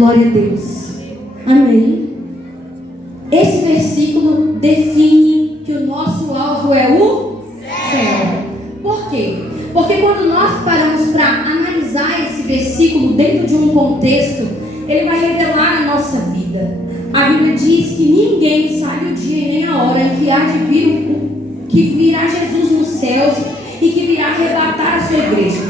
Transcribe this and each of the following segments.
Glória a Deus. Amém. Esse versículo define que o nosso alvo é o céu. Por quê? Porque quando nós paramos para analisar esse versículo dentro de um contexto, ele vai revelar a nossa vida. A Bíblia diz que ninguém sabe o dia nem a hora em que há de vir que virá Jesus nos céus e que virá arrebatar a sua igreja.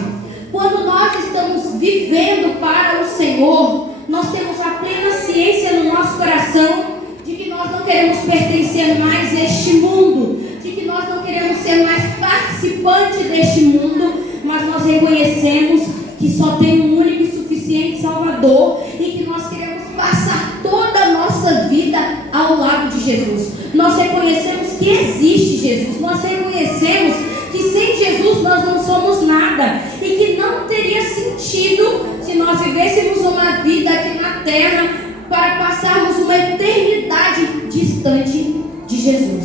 Quando nós estamos vivendo para o Senhor, nós temos a plena ciência no nosso coração de que nós não queremos pertencer mais a este mundo, de que nós não queremos ser mais participantes deste mundo, mas nós reconhecemos que só tem um único e suficiente Salvador e que nós queremos passar toda a nossa vida ao lado de Jesus. Nós reconhecemos que existe Jesus, nós reconhecemos que sem Jesus nós não somos nada e que não teria sentido se nós vivêssemos uma vida aqui na terra para passarmos uma eternidade distante de Jesus.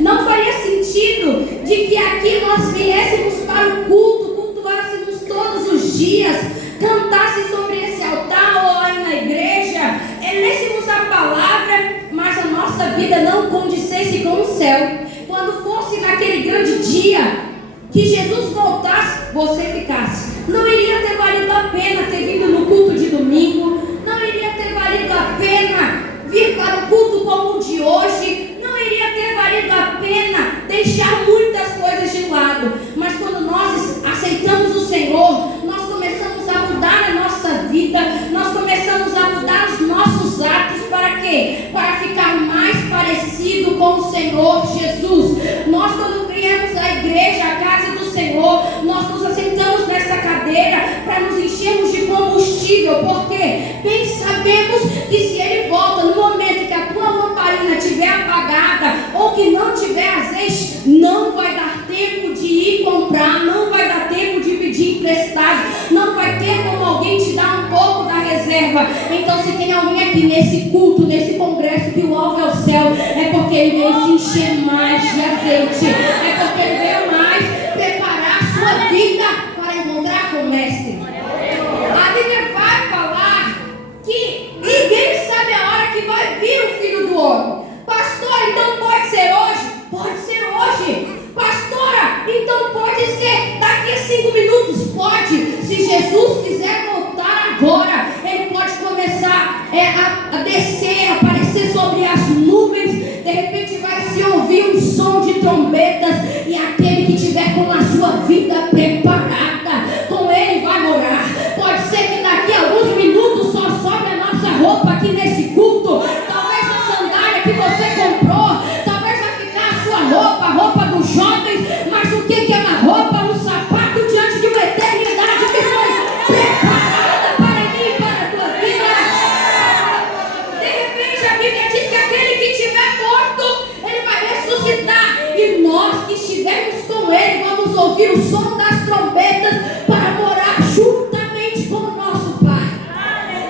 Não faria sentido de que aqui nós viéssemos para o culto, cultuássemos todos os dias, cantássemos sobre esse altar ou lá na igreja, lêssemos a palavra, mas a nossa vida não condizesse com o céu. Quando fosse naquele grande dia que Jesus voltasse, você ficasse. Não iria ter valido a pena ter vindo no culto de domingo, não iria ter valido a pena vir para o culto como o de hoje, não iria ter valido a pena deixar muitas coisas de lado. Mas quando nós aceitamos o Senhor, nós começamos a mudar a nossa vida, nós começamos a mudar os nossos atos. Para quê? Para ficar mais parecido com o Senhor Jesus. Nós, quando viemos à igreja, à casa do Senhor, nós nos assentamos nessa cadeira para nos enchermos de combustível, porque bem sabemos que se Ele volta no momento que a tua lamparina estiver apagada ou que não tiver azeite, não vai dar tempo de ir comprar, não vai dar tempo de pedir emprestado, não vai ter como alguém te dar um pouco da reserva. Então, se tem alguém aqui nesse culto, nesse congresso, que o alvo é o céu, é porque ele veio se encher mais de azeite, é porque ele veio mais preparar a sua vida para encontrar com o Mestre. A Bíblia vai falar que ninguém sabe a hora que vai vir o Filho do Homem. Pastor, então pode ser hoje? Pode ser hoje. Pastora, então pode ser daqui a 5 minutos? Pode. Se Jesus quiser voltar agora, Ele pode começar a descer, a aparecer sobre as nuvens. De repente vai se ouvir um som de trombetas, e aquele que tiver com a sua vida preparada, com Ele vai morar. Pode ser que daqui a alguns minutos só sobre a nossa roupa aqui nesse culto. Talvez a sandália que você comprou, talvez vai ficar a sua roupa, a roupa dos jovens, mas o que é uma roupa? Um sapato diante de uma eternidade que foi preparada para mim e para a tua vida. De repente a Bíblia diz que aquele que estiver morto, ele vai ressuscitar, e nós que estivermos com Ele vamos ouvir o som das trombetas para morar juntamente com o nosso Pai.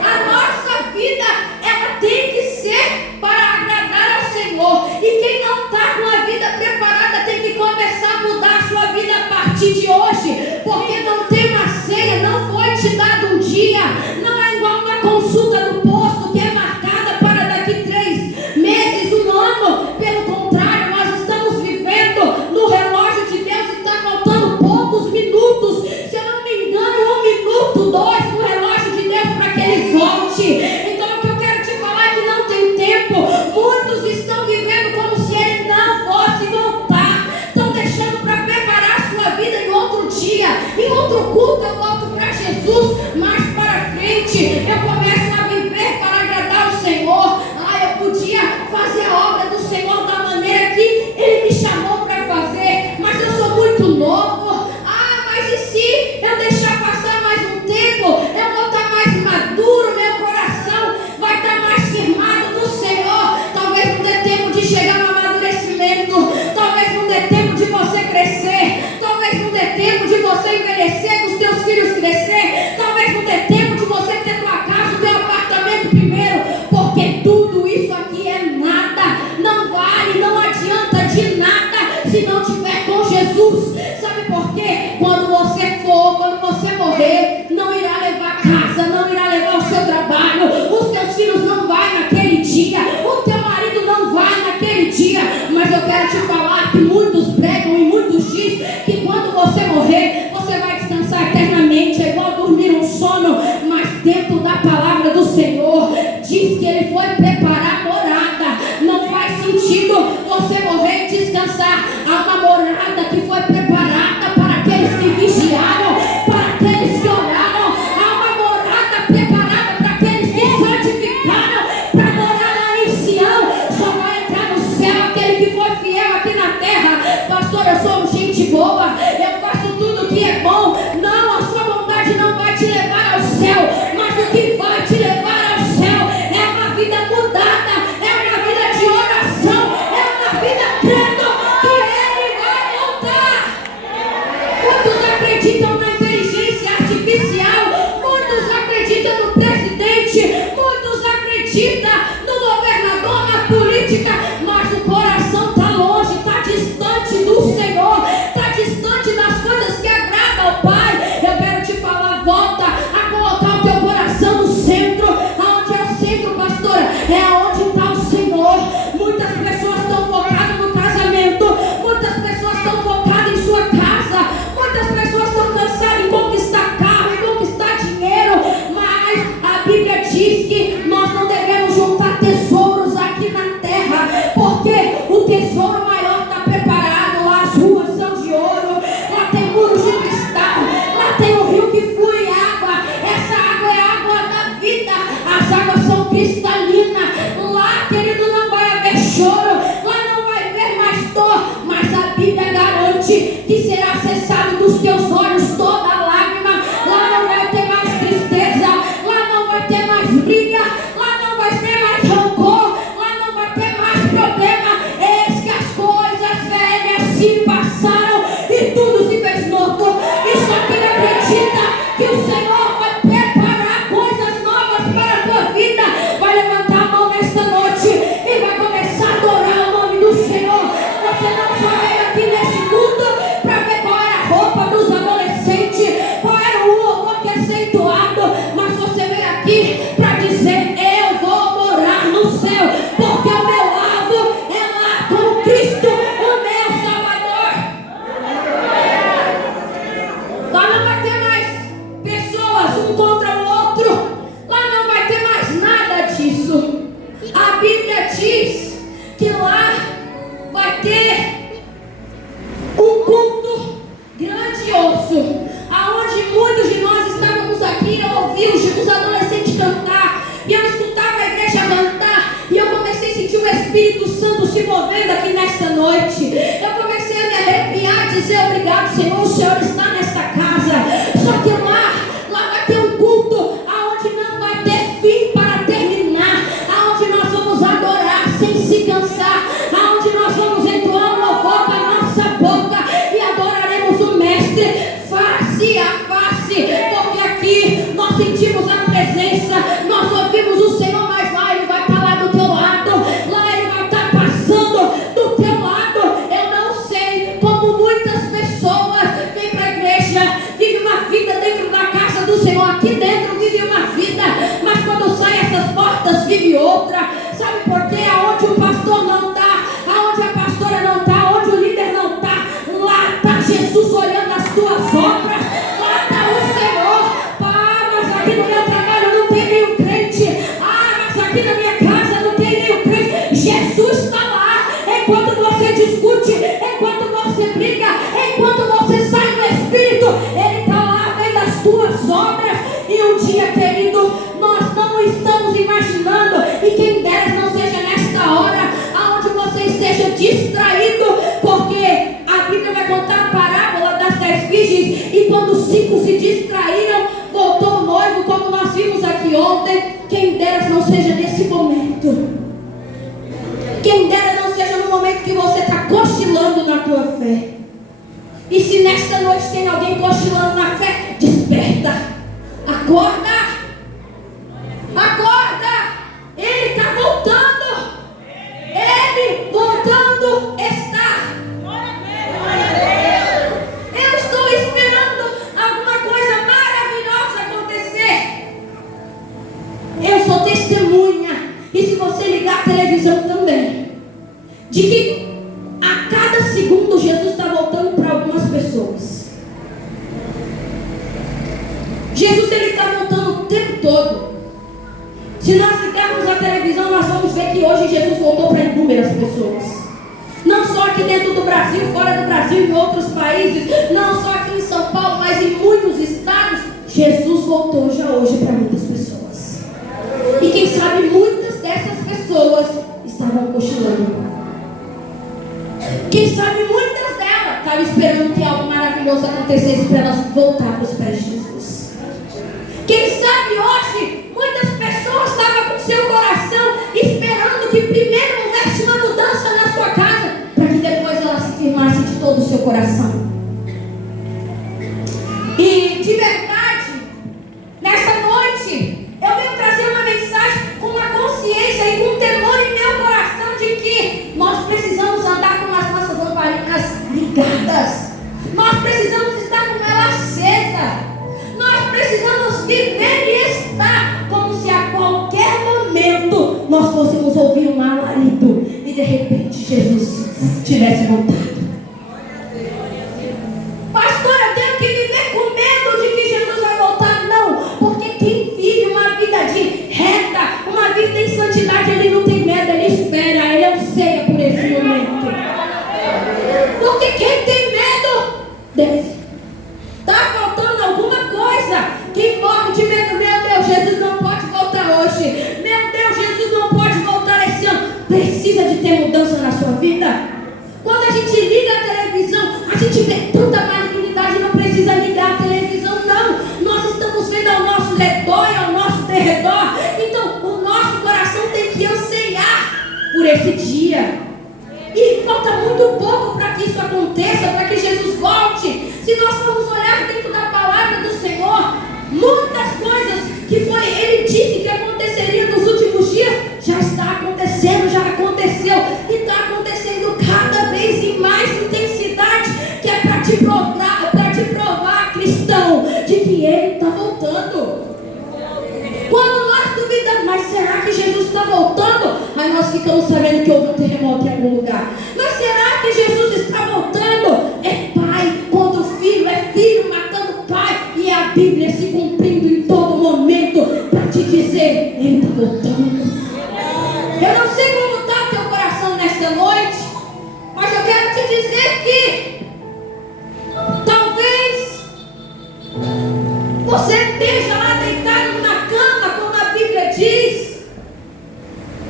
A nossa vida, ela tem que ser para agradar ao Senhor, e quem não está com a vida preparada tem que começar a mudar a sua vida a partir de hoje, porque não tem uma ceia, não foi te dado um dia, não é igual uma consulta do posto que é marcada para daqui 3 meses, um ano. Pelo contrário, nós estamos vivendo no relógio de Deus e está faltando poucos minutos, se eu não me engano, 1 minuto, 2 no relógio de Deus para que Ele volte. Então o que eu quero te falar é que não tem tempo. Muitos estão vivendo como se Ele não fosse voltar, estão deixando para preparar a sua vida em outro dia, em outro culto eu volto para Jesus, mais para frente eu começo a viver para agradar o Senhor. Eu podia fazer a obra do Senhor da maneira que Ele me chamou para fazer, mas eu sou muito novo. Mas e se eu deixar passar mais um tempo? Eu vou estar mais maduro, meu coração vai estar mais firmado no Senhor. Talvez não dê tempo de chegar no amadurecimento, talvez não dê tempo de você crescer, talvez não dê tempo de você envelhecer, dos teus filhos crescer, talvez não dê tempo de você ter tua casa, fundamento da palavra do Senhor diz que Ele foi preparar morada. Não faz sentido você morrer e descansar. Há uma morada que foi preparada para aqueles que vigiaram, para aqueles que oraram. Há uma morada preparada para aqueles que santificaram, para morar lá em Sião. Só vai entrar no céu aquele que foi fiel aqui na terra. Pastor, eu sou gente boa, eu faço tudo que é bom. Não, a sua vontade não vai te levar ao céu, mas o que vai te levar ao céu é uma vida mudada, é uma vida de oração, é uma vida crendo que Ele vai voltar. Muitos acreditam na inteligência artificial, muitos acreditam no presidente, muitos acreditam no governador, na política, mas o coração está longe, está distante do Senhor, está distante das coisas que agradam ao Pai. Eu quero te falar, volta a colocar o teu coração no centro. Aonde é o centro, pastora? É aonde está o Senhor. Muitas pessoas estão focadas no casamento, muitas pessoas estão focadas em sua casa, muitas pessoas estão cansadas em conquistar carro, em conquistar dinheiro, mas a Bíblia diz que nós não devemos juntar tesouros aqui na terra, porque o tesouro maior está preparado. Lá as ruas são de ouro, lá tem muros de cristal, lá tem um rio que flui água. Essa água é a água da vida, as águas são cristalinas. Lá, querido, não vai haver choro, lá não vai haver mais dor, mas a Bíblia garante que será cessado dos teus olhos toda lágrima. Lá não vai ter mais tristeza, lá não vai ter mais briga, lá não vai ter mais rancor, lá não vai ter mais problema. Eis que as coisas velhas se passaram e tudo se fez novo. E só quem acredita que o Senhor vai preparar coisas novas para a tua vida, vai levantar a mão nesta noite e vai começar a adorar o nome do Senhor. Você não só veio aqui nesse culto para ver qual era a roupa dos adolescentes, qual era o louvor que é acentuado, mas você veio aqui para dizer: eu vou morar no céu, porque o meu alvo é lá com Cristo, o meu Salvador. Lá não vai ter mais pessoas um contra o outro, lá não vai ter mais nada disso. A Bíblia diz que lá vai ter um culto grandioso, aonde muitos de nós estávamos aqui. Eu ouvi os adolescentes cantar, e eu escutava a igreja cantar, e eu comecei a sentir o Espírito Santo se movendo aqui nesta noite. Eu comecei a me arrepiar, dizer: obrigado, Senhor, o Senhor está nesta casa. Só que lá vai ter um culto aonde não vai ter fim para terminar, aonde nós vamos adorar sem se cansar, aonde nós vamos entoar um louvor com a nossa boca e adoraremos o Mestre face a face, porque aqui nós sentimos a presença, nós ouvimos o Senhor, mas lá Ele vai estar lá do teu lado, lá Ele vai estar passando do teu lado. Eu não sei como muitas pessoas vêm para a igreja, vivem uma vida dentro da casa do Senhor, aqui dentro vive uma vida, mas quando sai essas portas vive outra. Sabe por quê? Aonde o pastor não está, aonde a pastora não está, aonde o líder não está, lá está Jesus olhando as tuas obras, lá está o Senhor. Ah, mas aqui no meu trabalho não tem nenhum crente, mas aqui na minha casa não tem nenhum crente. Jesus está lá. Enquanto você discute, enquanto você briga, enquanto você sai do Espírito, Ele está lá vendo as tuas obras. E um dia, querido, nós não estamos imaginando, e quem dera não seja nesta hora aonde você esteja distraído, porque a Bíblia vai contar a parábola das 10 virgens, e quando 5 se distraíram, voltou o noivo, como nós vimos aqui ontem. Quem dera não seja nesse momento, quem dera não seja no momento que você está cochilando na tua fé. E se nesta noite tem alguém cochilando na fé, desperta, acorda, acorda. Ele está voltando, Ele voltando está. Eu estou esperando alguma coisa maravilhosa acontecer. Eu sou testemunha, e se você ligar a televisão também, de que a cada segundo Jesus está voltando para algumas pessoas. Jesus, Ele está voltando o tempo todo. Se nós ligarmos a televisão, nós vamos ver que hoje Jesus voltou para inúmeras pessoas. Não só aqui dentro do Brasil, fora do Brasil, em outros países. Não só aqui em São Paulo, mas em muitos estados. Jesus voltou já hoje para muitas pessoas. E quem sabe muitas dessas pessoas estavam cochilando. Quem sabe muitas delas estavam esperando que algo maravilhoso acontecesse para elas voltar para os pés de Jesus. Quem sabe hoje muitas pessoas estavam com seu coração esperando que primeiro houvesse uma mudança na sua casa, para que depois ela se firmasse de todo o seu coração. E de verdade, nessa noite, eu venho trazer uma mensagem com uma consciência e com um temor em meu coração de que nós precisamos andar com as nossas lamparinas ligadas. Nós precisamos estar com ela acesa. Nós precisamos viver e estar como se a qualquer momento nós fôssemos ouvir um alarido e de repente Jesus tivesse voltado. Pastor, eu tenho que viver com medo de que Jesus vai voltar? Não, porque quem vive uma vida de reta, uma vida em santidade, ele não tem medo, ele espera, ele anseia por esse momento. Porque quem tem medo deve. Está faltando alguma coisa. Quem morre de medo, meu Deus, Jesus não pode voltar hoje. Meu Deus, Jesus não pode voltar esse ano. Precisa de ter mudança na sua vida. Quando a gente liga a televisão, a gente vê tanta malignidade. Não precisa ligar a televisão, não. Nós estamos vendo ao nosso redor e ao nosso derredor. Então o nosso coração tem que anseiar por esse dia. E falta muito pouco para que isso aconteça, para que Jesus volte. Se nós formos olhar dentro da palavra do Senhor, muitas coisas que Ele disse que aconteceria nos últimos dias, já está acontecendo, já aconteceu. E está acontecendo cada vez em mais intensidade, que é para te provar, cristão, de que Ele está voltando. Quando nós duvidamos, mas será que Jesus está voltando? Aí nós ficamos sabendo que houve um terremoto em algum lugar. Mas será que Jesus está voltando? É pai contra o filho, é filho matando o pai. E é a Bíblia se cumprindo em todo momento para te dizer, Ele está voltando. Eu não sei como está o teu coração nesta noite, mas eu quero te dizer que talvez você esteja lá deitado na cama, como a Bíblia diz,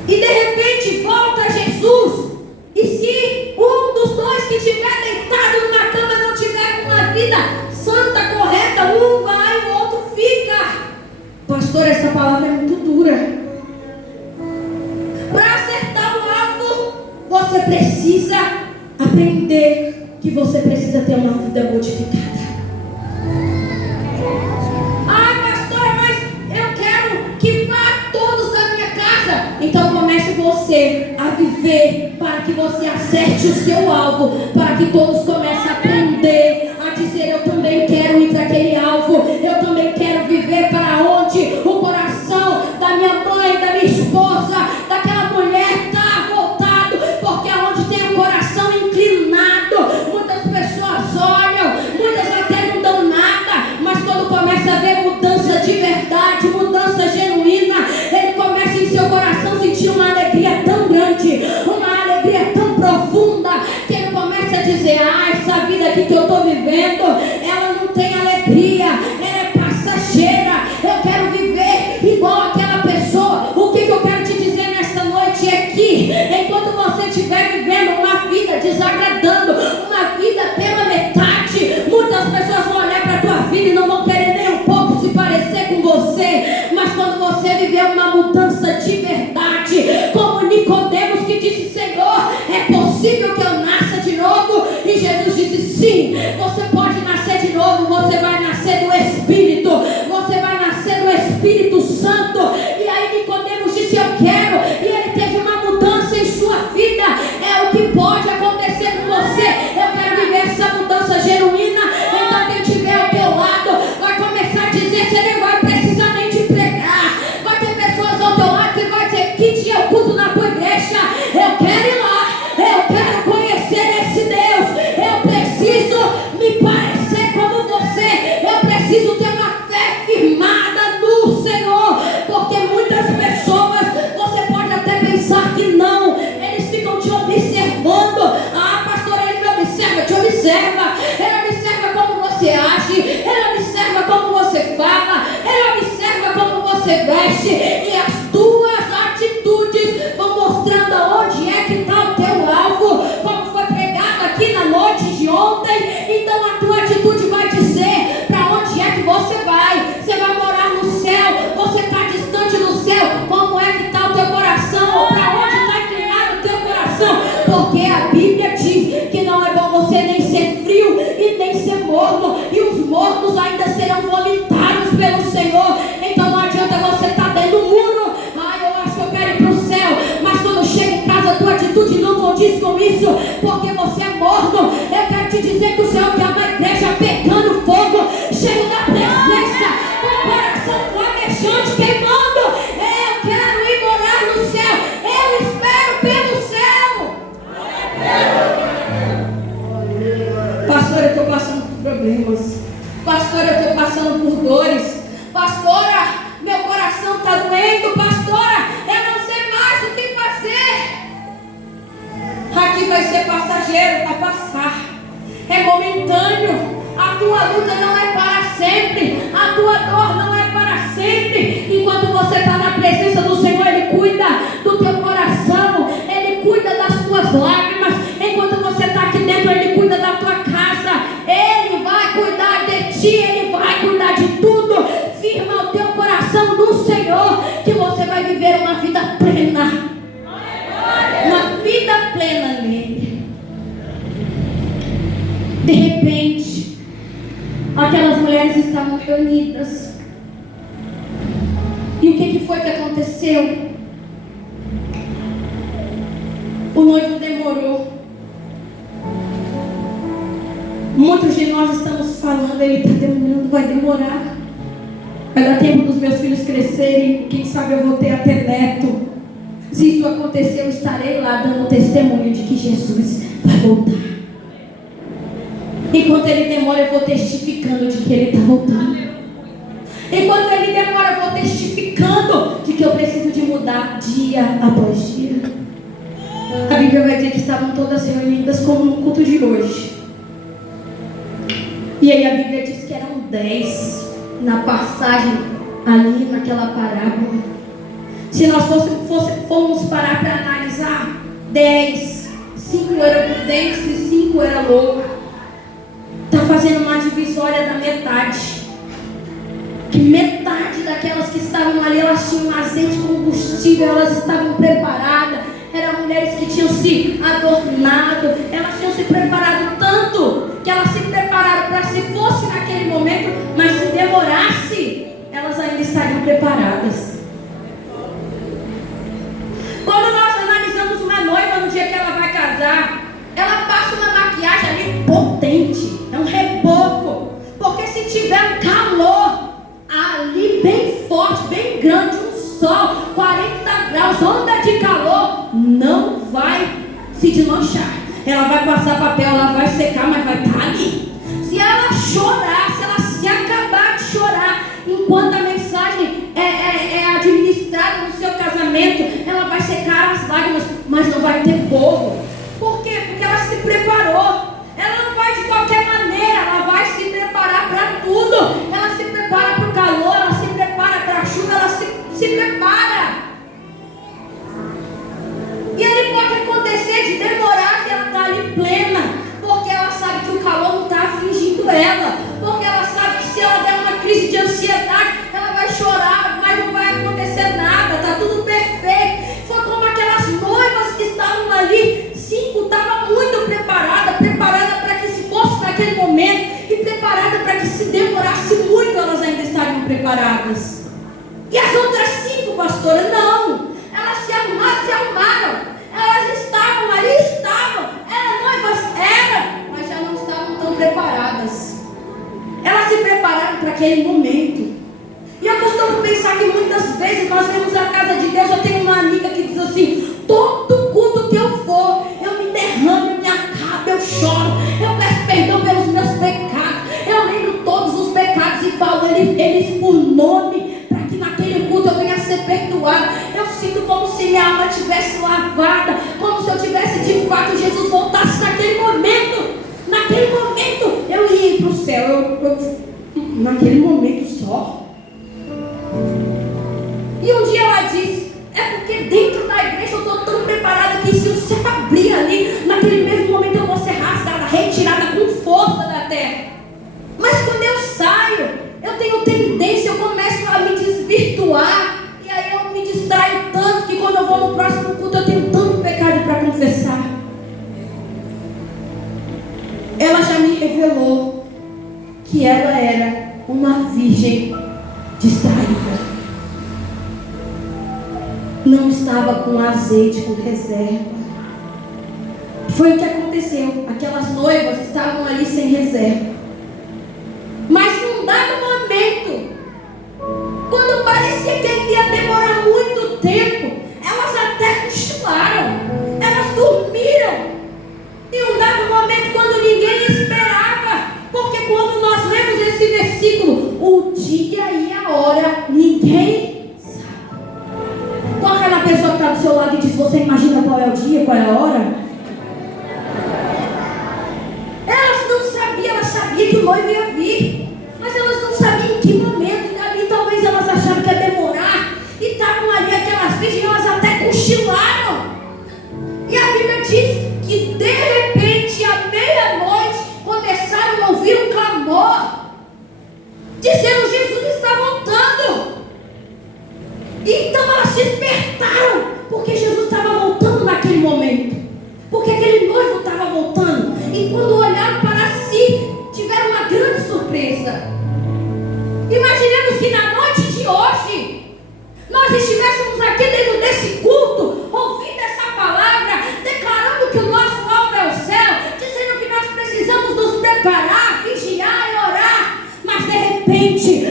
e de repente volta Jesus. E se um dos dois que estiver deitado numa cama não tiver com uma vida santa, correta, um vai e o outro fica. Pastor, essa palavra é muito dura. Para acertar o alvo, você precisa aprender que você precisa ter uma vida modificada. Ai, pastor, mas eu quero que vá todos da minha casa. Então comece você a viver para que você acerte o seu alvo, para que todos comecem a aprender a dizer, eu também quero ir para aquele alvo, eu também quero viver para onde o coração da minha mãe, da minha esposa, daquela mulher está voltado, porque aonde tem o coração inclinado, muitas pessoas olham, muitas até não dão nada, mas quando começa a ver mudança de verdade, mudança genuína, ele começa em seu coração sentir uma alegria tão grande, uma alegria tão profunda, que ele começa a dizer, essa vida aqui que eu estou vivendo, ela não tem alegria, ela é passageira, eu quero viver igual aquela pessoa. O que eu quero te dizer nesta noite é que, enquanto você estiver vivendo uma vida desagradando, uma vida pela metade, muitas pessoas vão olhar para a tua vida e não vão querer nem um pouco se parecer com você. Mas quando você viver uma mudança de verdade, como Nicodemos que disse, Senhor, é possível que eu nasça de novo? E Jesus disse, sim, você pode nascer de novo, você vai nascer do Espírito, você vai nascer do Espírito Santo. E aí Nicodemos disse, eu quero, e ele teve uma mudança em sua vida. É o que pode acontecer com você. Eu quero viver essa mudança genuína. Então quem estiver ao teu lado vai começar a dizer, você nem vai precisar nem te pregar, vai ter pessoas ao teu lado que vai dizer, que dia é o culto na tua igreja? Eu quero ir lá, eu quero conhecer esse Deus, eu preciso me parecer como você, eu preciso ter uma fé firmada no Senhor, porque muitas pessoas observa, ela observa como você age, ela observa como você fala, ela observa como você veste, e as tuas atitudes vão mostrando aonde é que está o teu alvo, como foi pregado aqui na noite de ontem. Então a tua atitude vai dizer para onde é que você vai. Você vai morar no céu, você está distante do céu, como é que está o teu coração, ou para onde está inclinado o teu coração, porque a Bíblia diz que não é bom você nem ser frio e nem ser morno, e os mornos ainda serão vomitados pelo Senhor. Então não adianta você estar dentro do muro, eu acho que eu quero ir para o céu, mas quando chega em casa a tua atitude não condiz com isso, porque você é morno. Eu quero te dizer que o Senhor quer uma igreja pegando fogo, cheio da presença, com o coração flamejante, queimando. Eu quero ir morar no céu, eu espero pelo céu. Pastor, eu estou passando por problemas. Pastora, eu estou passando por dores. Pastora, meu coração está doendo. Pastora, eu não sei mais o que fazer. Aqui vai ser passageiro, vai passar. É momentâneo. A tua luta não é para sempre. A tua dor não é para sempre. Enquanto você está na presença do Senhor, Ele cuida do teu coração, Ele cuida das tuas lágrimas. Enquanto você está aqui dentro, Ele cuida da tua casa, Ele vai cuidar de ti, Ele vai cuidar de tudo. Firma o teu coração no Senhor, que você vai viver uma vida plena. Uma vida plena nele. De repente, aquelas mulheres estavam reunidas. E o que foi que aconteceu? O noivo demorou. Muitos de nós estamos falando, ele está demorando, vai demorar. Vai dar tempo dos meus filhos crescerem, quem sabe eu vou ter até neto. Se isso acontecer, eu estarei lá dando testemunho de que Jesus vai voltar. Enquanto ele demora, eu vou testificando de que ele está voltando. Enquanto ele demora, eu vou testificando de que eu preciso de mudar dia após dia. A Bíblia vai dizer que estavam todas reunidas como no culto de hoje. E aí a Bíblia diz que eram 10 na passagem ali naquela parábola. Se nós fôssemos parar para analisar, 10, 5 eram prudentes e 5 eram loucos. Está fazendo uma divisória da metade. Que metade daquelas que estavam ali, elas tinham azeite, combustível, elas estavam preparadas. Eram mulheres que tinham se adornado, elas tinham se preparado tanto, que elas se prepararam para se fosse naquele momento, mas se demorasse, elas ainda estariam preparadas. Quando nós analisamos uma noiva no dia que ela vai casar, ela passa uma maquiagem ali potente, é um reboco, porque se tiver calor ali bem forte, bem grande, um sol, 40 graus, onda de calor, não vai se desmanchar. Ela vai passar papel, ela vai secar, mas vai estar ali. Se ela chorar, se ela se acabar de chorar, enquanto a mensagem é administrada no seu casamento, ela vai secar as lágrimas, mas não vai ter bolo. Por quê? Porque ela se preparou. Ela não vai de qualquer maneira, ela vai se preparar para tudo. Ela se prepara para o calor, ela se prepara para a chuva, ela se prepara. E ele pode acontecer de demorar, que ela está ali plena, porque ela sabe que o calor não está afligindo ela, porque ela sabe que se ela der uma crise de ansiedade, ela vai chorar, mas não vai acontecer nada, está tudo perfeito. Foi como aquelas noivas que estavam ali, 5 estavam muito preparadas para que se fosse naquele momento, e preparada para que se demorasse muito, elas ainda estariam preparadas. E as outras 5, pastor, ela disse: é porque dentro da igreja eu estou tão preparada que se o céu abrir ali, naquele mesmo momento eu vou ser rasgada, retirada com força da terra. Mas quando eu saio, eu tenho tendência, eu começo a me desvirtuar, e aí eu me distraio tanto que quando eu vou no próximo culto eu tenho tanto pecado para confessar. Ela já me revelou que ela era uma virgem distraída. Não estava com azeite, com reserva. Foi o que aconteceu. Aquelas noivas estavam ali sem reserva. Mas num dado momento, quando parecia que ainda ia demorar muito tempo, elas até cochilaram, elas dormiram. Em um dado momento, quando ninguém esperava, porque quando nós lemos esse versículo, o dia e a hora, ninguém sabe. Toca na pessoa que está do seu lado e diz: você imagina qual é o dia, qual é a hora? Elas não sabiam, elas sabiam que o noivo ia vir, mas elas não sabiam em que momento. E ali talvez elas acharam que ia demorar, e estavam ali aquelas virgens, elas até cochilaram. E a Bíblia diz que de repente, à meia-noite, começaram a ouvir um clamor, dizendo: Jesus está voltando. Então elas despertaram, porque Jesus estava voltando naquele momento, porque aquele noivo estava voltando. E quando olharam para si, tiveram uma grande surpresa. Imaginemos que na noite de hoje nós estivéssemos aqui dentro desse culto, ouvindo essa palavra, declarando que o nosso alvo é o céu, dizendo que nós precisamos nos preparar, vigiar e orar. Mas de repente